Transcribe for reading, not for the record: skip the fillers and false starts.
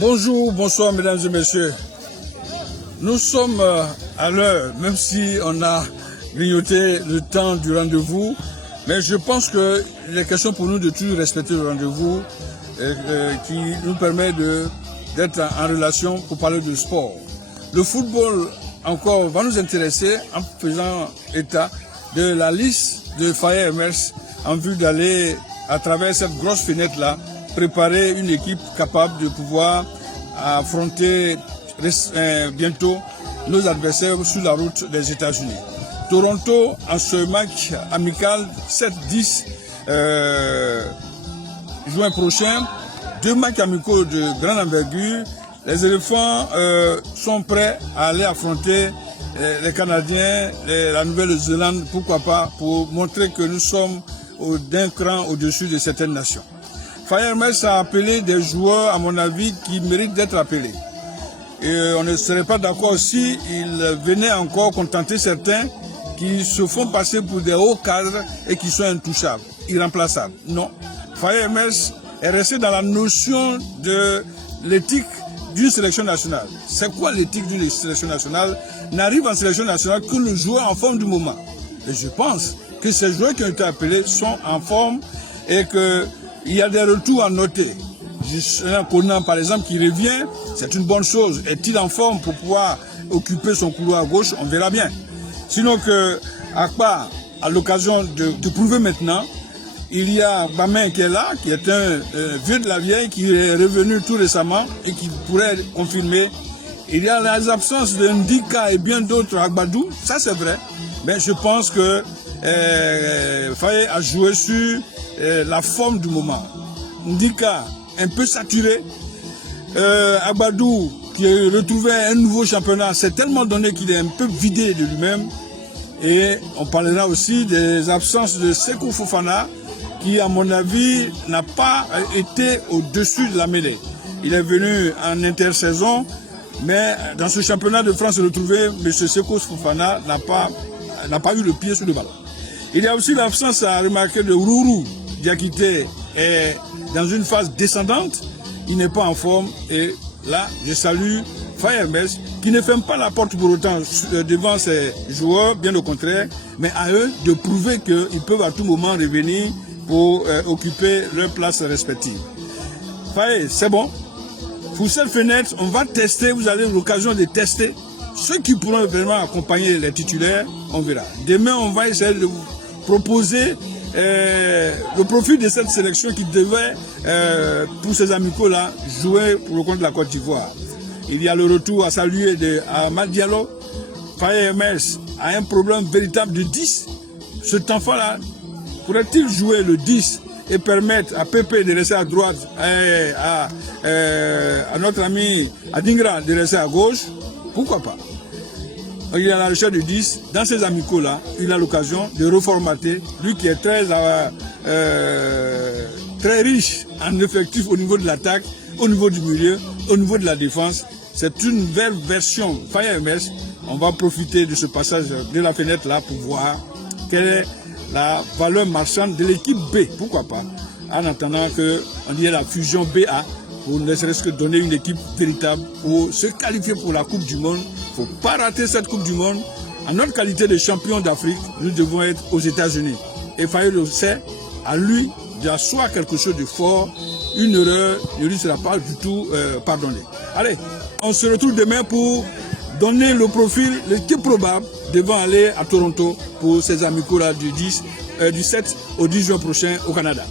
Bonjour, bonsoir mesdames et messieurs. Nous sommes à l'heure, même si on a grignoté le temps du rendez-vous, mais je pense qu'il est question pour nous de toujours respecter le rendez-vous qui nous permet d'être en relation pour parler de sport. Le football encore va nous intéresser en faisant état de la liste de Faye Hermès en vue d'aller à travers cette grosse fenêtre-là préparer une équipe capable de pouvoir affronter bientôt nos adversaires sur la route des États-Unis. Toronto, en ce match amical 7-10 juin prochain, 2 matchs amicaux de grande envergure. Les éléphants sont prêts à aller affronter les Canadiens, la Nouvelle-Zélande, pourquoi pas, pour montrer que nous sommes d'un cran au-dessus de certaines nations. Faye Hermès a appelé des joueurs, à mon avis, qui méritent d'être appelés. Et on ne serait pas d'accord si il venait encore contenter certains qui se font passer pour des hauts cadres et qui sont intouchables, irremplaçables. Non. Faye Hermès est resté dans la notion de l'éthique d'une sélection nationale. C'est quoi l'éthique d'une sélection nationale? N'arrive en sélection nationale que le joueur en forme du moment. Et je pense que ces joueurs qui ont été appelés sont en forme et qu'il y a des retours à noter. Un Conan, par exemple, qui revient, c'est une bonne chose. Est-il en forme pour pouvoir occuper son couloir à gauche? On verra bien. Sinon que Akpa a l'occasion de prouver maintenant. Il y a Bamin qui est là, qui est un vieux de la vieille, qui est revenu tout récemment et qui pourrait confirmer. Il y a les absences de Ndika et bien d'autres, Agbadou, ça c'est vrai. Mais je pense que Faye a joué sur la forme du moment. Ndika, un peu saturé. Agbadou, qui a retrouvé un nouveau championnat, s'est tellement donné qu'il est un peu vidé de lui-même. Et on parlera aussi des absences de Sekou Fofana, qui, à mon avis, n'a pas été au-dessus de la mêlée. Il est venu en intersaison, mais dans ce championnat de France retrouvé, M. Sekou Fofana n'a pas eu le pied sur le ballon. Il y a aussi l'absence à remarquer de Rourou Diakité est dans une phase descendante, il n'est pas en forme et là, je salue Faye Hermès qui ne ferme pas la porte pour autant devant ses joueurs, bien au contraire, mais à eux de prouver qu'ils peuvent à tout moment revenir pour occuper leurs places respectives. Faye, c'est bon. Pour cette fenêtre, on va tester, vous avez l'occasion de tester. Ceux qui pourront vraiment accompagner les titulaires, on verra. Demain, on va essayer de vous proposer le profil de cette sélection qui devait, pour ces amicaux-là, jouer pour le compte de la Côte d'Ivoire. Il y a le retour à saluer de Amad Diallo. Faye Hermès a un problème véritable de 10. Cet enfant-là, pourrait-il jouer le 10 et permettre à Pépé de rester à droite, à notre ami Adingra de rester à gauche? Pourquoi pas? Il est à la recherche de 10. Dans ces amicaux-là, il a l'occasion de reformater, lui qui est très riche en effectifs au niveau de l'attaque, au niveau du milieu, au niveau de la défense. C'est une nouvelle version Faye Hermès. On va profiter de ce passage de la fenêtre-là pour voir quelle est la valeur marchande de l'équipe B. Pourquoi pas? En attendant qu'on y ait la fusion BA pour ne serait-ce que donner une équipe véritable pour se qualifier pour la Coupe du Monde. Il ne faut pas rater cette Coupe du Monde. En notre qualité de champion d'Afrique, nous devons être aux États-Unis. Et Faye le sait, à lui d'asseoir quelque chose de fort, une erreur ne lui sera pas du tout pardonnée. Allez, on se retrouve demain pour donner le profil, l'équipe probable devant aller à Toronto pour ces amicaux-là du 7 au 10 juin prochain au Canada.